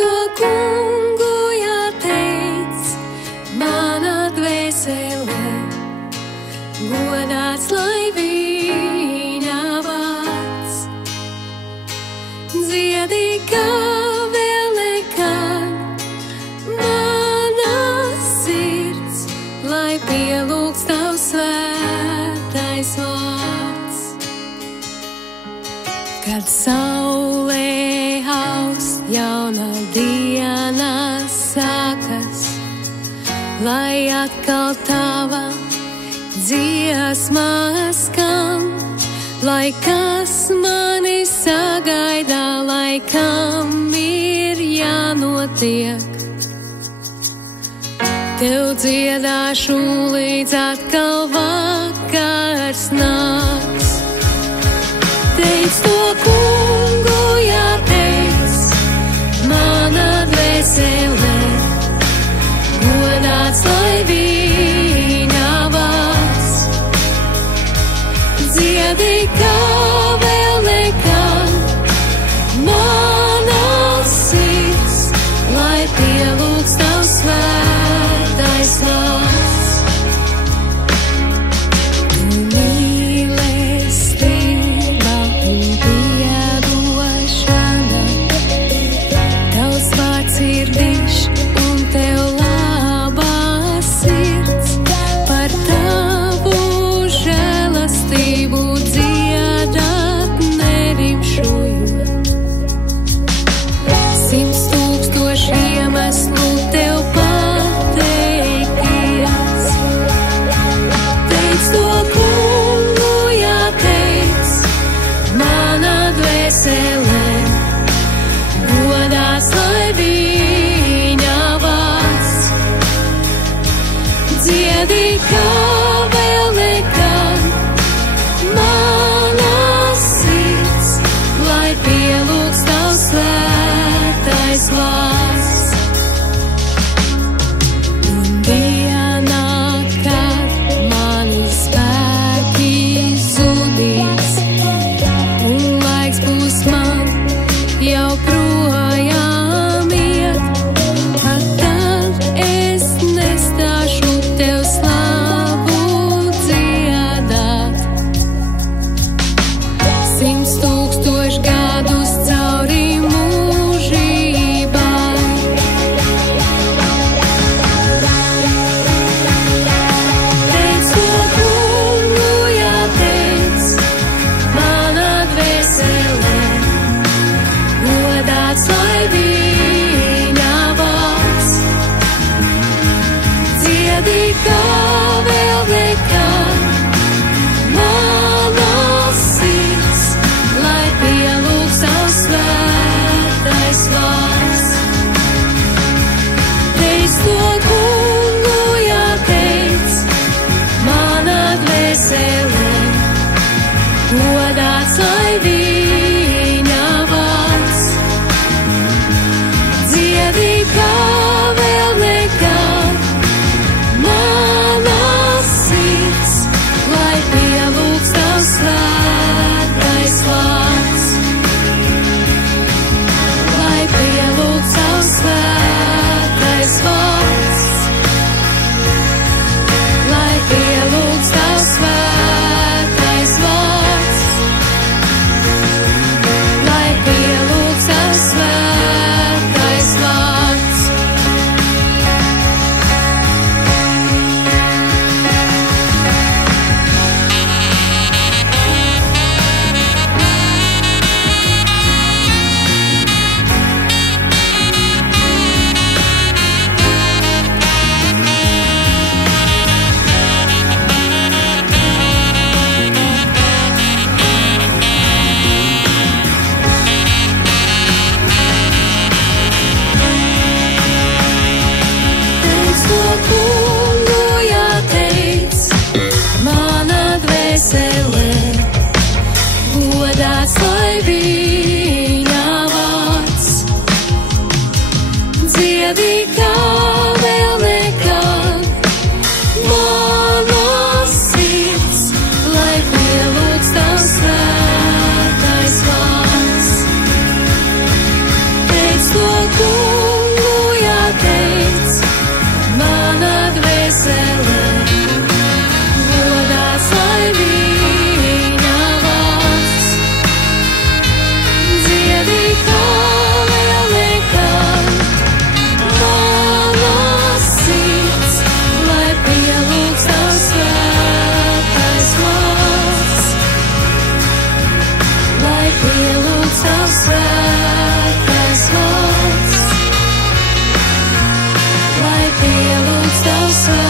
to kungu jāteic, mana dvēsele, godāts lai viņa vārds. Dziedi, kā vēl nekad, mana sirds, lai pielūgs tavs svētais vārds. Kad saulē aust, jauna diena sākas, lai atkal tava dziesma skan, lai kas mani sagaida, lai kam ir jānotiek. Tev dziedāšu līdz atkal vakars nāks. Teic to kungu jāteic, mana dvēsele, godāts lai viņa vārds. Dziedi, kā vēl nekad, mana sirds, lai pielūgs tavs svētais vārds. Tu mīlestība un piedošana, tavs vārds ir dižs un tev labā sirds, par tavu žēlastību dziedāt nerimšojot. 100 000 iemeslu tev pateikties. Teic to kungu jāteic, mana dvēsele, godāts lai viņa vārds. Dziedi, kā vēl nekad, mana sirds, lai pielūgs tavs svētais vārds. Un dienā, kad mani spēki zudīs, un laiks būs man jau projām iet, tad es nestāšu tev slavu dziedāt. 100 000 gadus cauri mūžībai. Teic to kungu jāteic, mana dvēsele, godāts lai viņa vārds. Dziedi, kā vēl nekad, mana sirds, lai pielūgs tavs svētais vārds. Teic to kungu jāteic, mana dvēsele, godāts lai viņa vārds. Dziedi, kā vēl nekad, mana sirds, lai pielūgs tavs svētais vārds. Lai pielūgs tavs svētais vārds. Lai pielūgs tavs svētais vārds. Lai pielūgs tavs svētais vārds. Teic to kungu jāteic, mana dvēsele, godāts lai viņa vārds. Dziedi, kā vēl nekad, mana sirds, lai pielūgs tavs svētais vārds. Teic to kungu pielūdz tavs vārds.